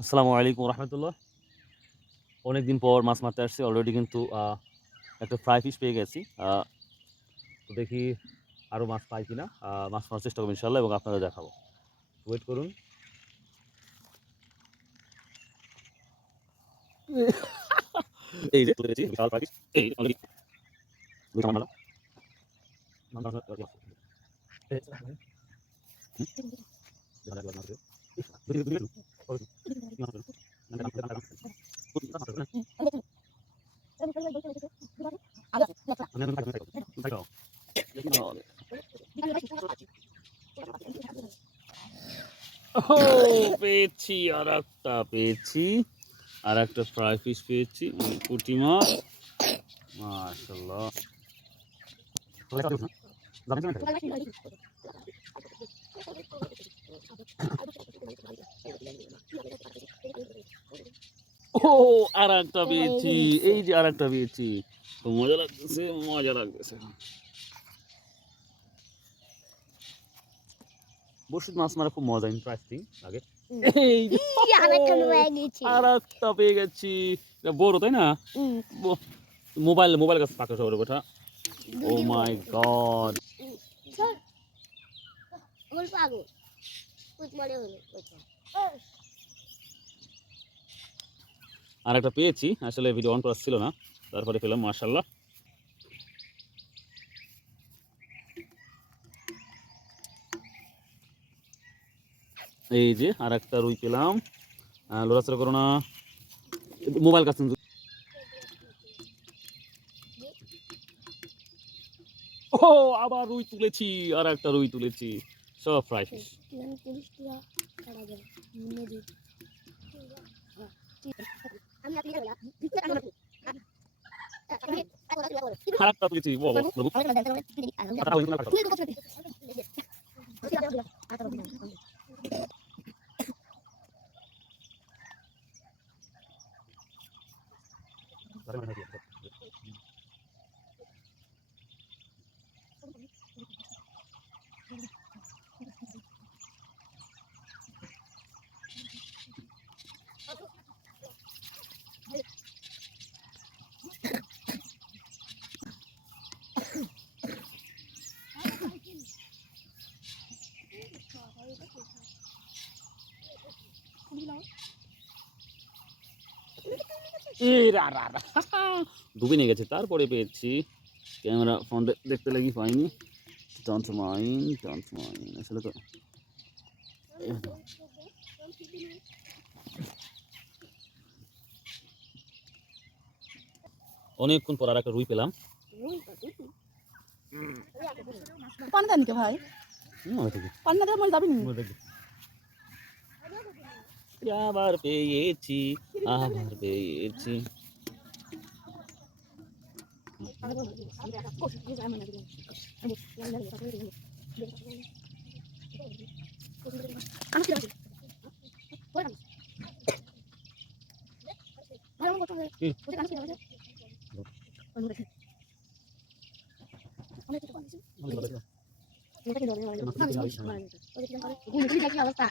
আসসালামু আলাইকুম রহমতুল্লাহ। অনেকদিন পর মাছ মারতে আসছি অলরেডি কিন্তু আহ, একটা ফ্রাই ফিশ পেয়ে গেছি। তো দেখি আরও মাছ পাই কিনা। মাছ মারার চেষ্টা করব ইনশাল্লাহ এবং আপনাদের দেখাবো। ওয়েট করুন। এই যে তুলে গেছি বিশাল ফিশ এই অলরেডি দুটো। পেয়েছি আর একটা পেয়েছি। আর একটা ফ্রাই ফিশ পেয়েছি পুঁটি মাছ। মাশাল্লাহ ও আর একটা পেয়েছি। এই যে আর একটা পেয়েছি। তো মজা লাগতেছে মজা লাগতেছে। বসিত মাছ মারা খুব মজা ইন্টারেস্টিং লাগে। আর একটা পেয়ে গেছি। বড় তাই না? মোবাইল মোবাইল কাছে পাকা শহরে ওঠা ও দুদিন মাই গড কুচ মরে হলো। আর একটা পেয়েছি, আসলে ভিডিও অন করা ছিল না, তারপরে পেলাম মার্শাল্লাহ এই যে আর একটা রুই পেলাম লড়াচড়া করো না। মোবাইল কাছে ও আবার রুই তুলেছি আর একটা রুই তুলেছি। সব ফ্রাই ফিশ তিরিশ টাকা ছাড়া যাবে নদী আমি আপনি যাব আর একটা তুলেছি বলো বলো। কথা বলি না, কথা ডুবে নিয়ে গেছে, তারপরে পেয়েছি। ক্যামেরা ফোন দেখতে লাগি পাইনি। ডন্ট মাইন ডন্ট মাইন আসলে তো অনেকক্ষণ পর আর একটা রুই পেলাম। পানি ভাই? হুম, ওই থেকে। পানি না দিলে মরে যাবি নি ওই দেখো। আবার পেয়েছি ঘুম থেকে যাচ্ছি অবস্থা